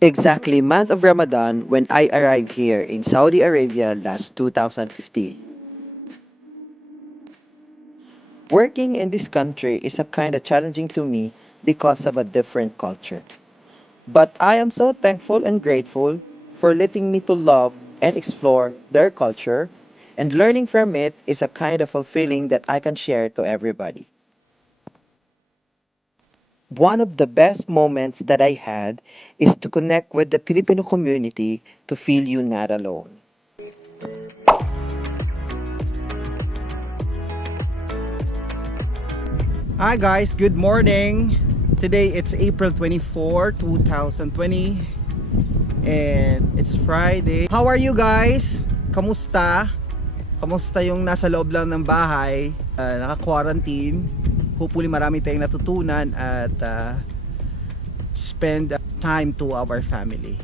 exactly month of Ramadan when I arrived here in Saudi Arabia last 2015. Working in this country is a kind of challenging to me because of a different culture. But I am so thankful and grateful for letting me to love and explore their culture and learning from it is a kind of fulfilling that I can share to everybody. One of the best moments that I had is to connect with the Filipino community to feel you not alone. Hi guys, good morning. Today it's April 24, 2020 and it's Friday. How are you guys? Kamusta? Kamusta yung nasa loob lang ng bahay, uh, naka-quarantine? Hopefully marami tayong natutunan at uh, spend time to our family.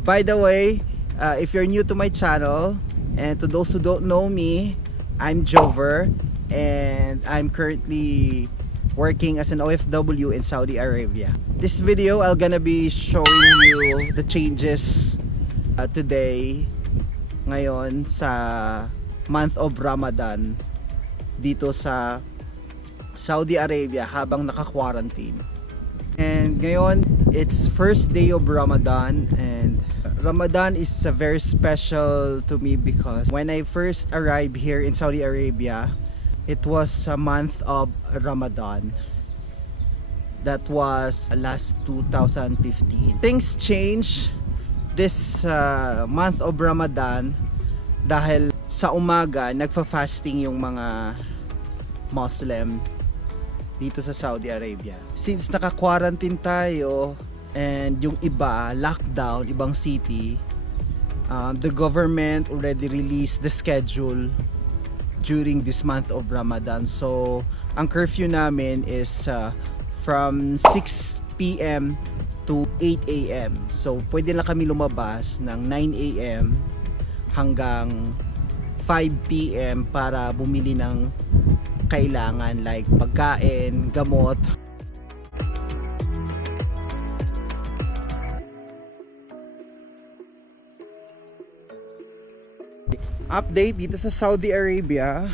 By the way, uh, if you're new to my channel and to those who don't know me, I'm Jover and I'm currently working as an OFW in Saudi Arabia. This video I'm gonna be showing you the changes uh, today ngayon sa month of Ramadan dito sa Saudi Arabia habang naka-quarantine. And ngayon, it's first day of Ramadan and Ramadan is a very special to me because when I first arrived here in Saudi Arabia, it was a month of Ramadan. That was last 2015. Things change this uh, month of Ramadan dahil sa umaga nagfa-fasting yung mga Muslim dito sa Saudi Arabia. Since naka-quarantine tayo and yung iba lockdown, ibang city, um, the government already released the schedule during this month of Ramadan. So, ang curfew namin is uh, from 6 p.m. to 8 a.m. So, pwede lang kami lumabas ng 9 a.m. hanggang 5 p.m. para bumili ng kailangan like pagkain, gamot. Update dito sa Saudi Arabia,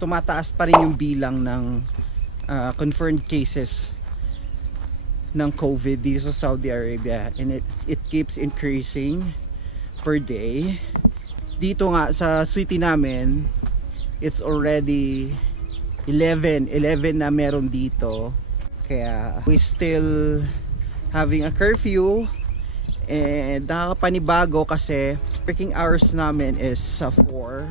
tumataas pa rin yung bilang ng uh, confirmed cases ng COVID dito sa Saudi Arabia and it, it keeps increasing per day. Dito nga sa city namin, it's already 11, 11 na meron dito. Kaya we still having a curfew. And nakakapanibago kasi working hours namin is sa 4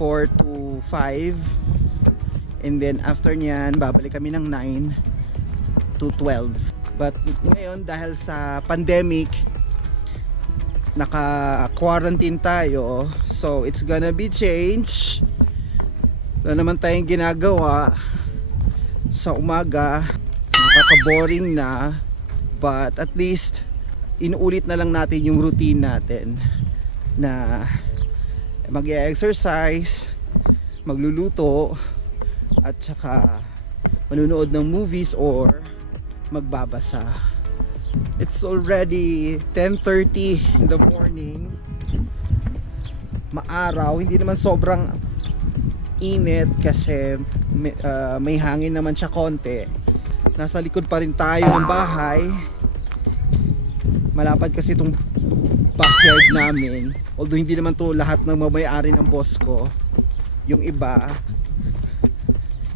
4 to 5 and then after nyan babalik kami ng 9 to 12 but ngayon dahil sa pandemic naka quarantine tayo. So it's gonna be changed wala naman tayong ginagawa sa umaga. Nakaka-boring na but at least inuulit na lang natin yung routine natin na mag-exercise magluluto at saka manunood ng movies or magbabasa. It's already 10.30 in the morning. Maaraw hindi naman sobrang init kasi may, uh, may hangin naman siya konti. Nasa likod pa rin tayo ng bahay. Malapad kasi itong backyard namin. Although hindi naman to lahat ng mamayari ng boss ko yung iba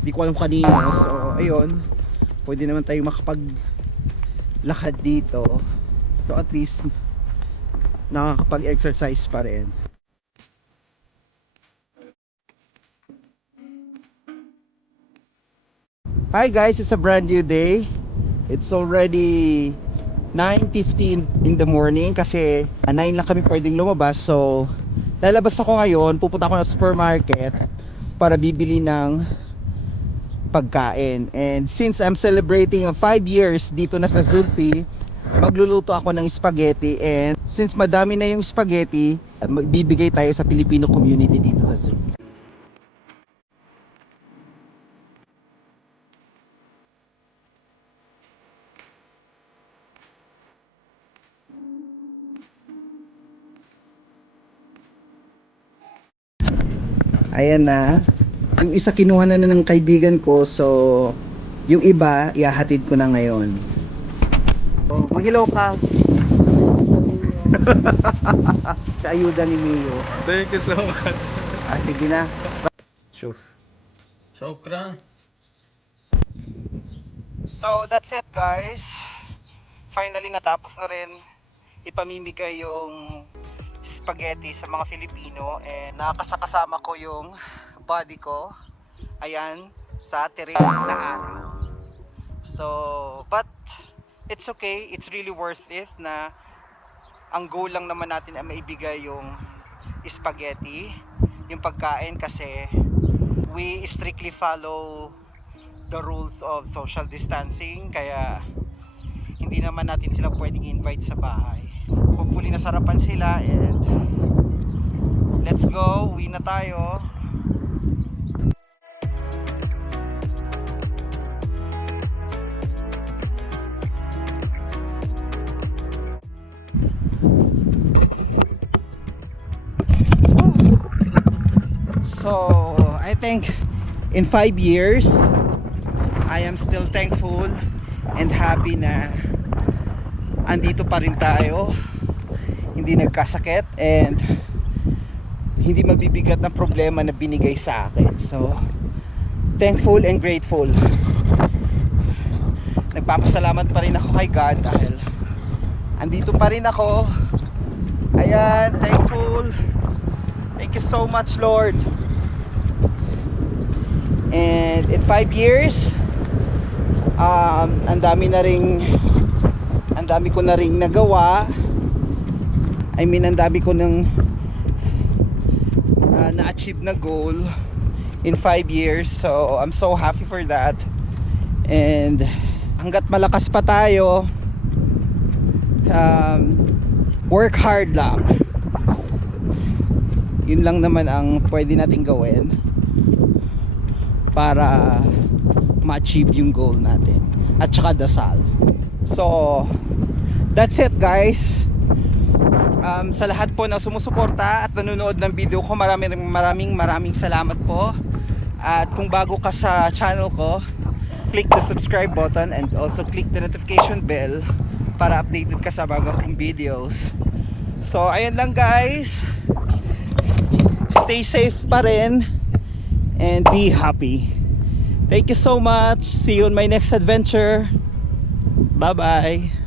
hindi ko alam kanino. So ayun. Pwede naman tayong makapag lakad dito. So at least nakakapag exercise pa rin Hi guys, it's a brand new day. It's already 9.15 in the morning kasi 9 lang kami pwedeng lumabas. So lalabas ako ngayon. Pupunta ako ng supermarket para bibili ng pagkain. And since I'm celebrating 5 years dito na sa Zulfi magluluto ako ng spaghetti. And since madami na yung spaghetti bibigay tayo sa Filipino community dito sa Zulfi Ayan na. Yung isa kinuha na, na ng kaibigan ko, so yung iba, ihahatid ko na ngayon. Oh, maghilaw ka. Sa ayuda ni Mio. Thank you so much. Ah, sige na. Sure. Shukran. So, that's it guys. Finally, natapos na rin ipamimigay yung spaghetti sa mga Filipino and nakakasakasama ko yung body ko. Ayan, sa tirik na araw. So, but it's okay. It's really worth it na ang goal lang naman natin ay maibigay yung spaghetti, yung pagkain kasi we strictly follow the rules of social distancing kaya hindi naman natin sila pwedeng invite sa bahay. Hopefully nasarapan sila and let's go, uwi na tayo. So, I think in five years, I am still thankful and happy na andito pa rin tayo. Hindi nagkasakit and hindi mabibigat na problema na binigay sa akin. So, thankful and grateful. Nagpapasalamat pa rin ako kay God dahil andito pa rin ako. Ayan, thankful. Thank you so much, Lord. And in five years, um, ang dami na ring ang dami ko na ring nagawa. I mean, ang dami ko nang uh, na-achieve na goal in five years. So, I'm so happy for that. And hanggat malakas pa tayo, um, work hard lang yun lang naman ang pwede nating gawin para ma-achieve yung goal natin at saka dasal so that's it guys um, sa lahat po na sumusuporta at nanonood ng video ko maraming maraming maraming salamat po at kung bago ka sa channel ko click the subscribe button and also click the notification bell para updated ka sa bago kong videos so ayun lang guys stay safe pa rin and be happy. Thank you so much. See you on my next adventure. Bye bye.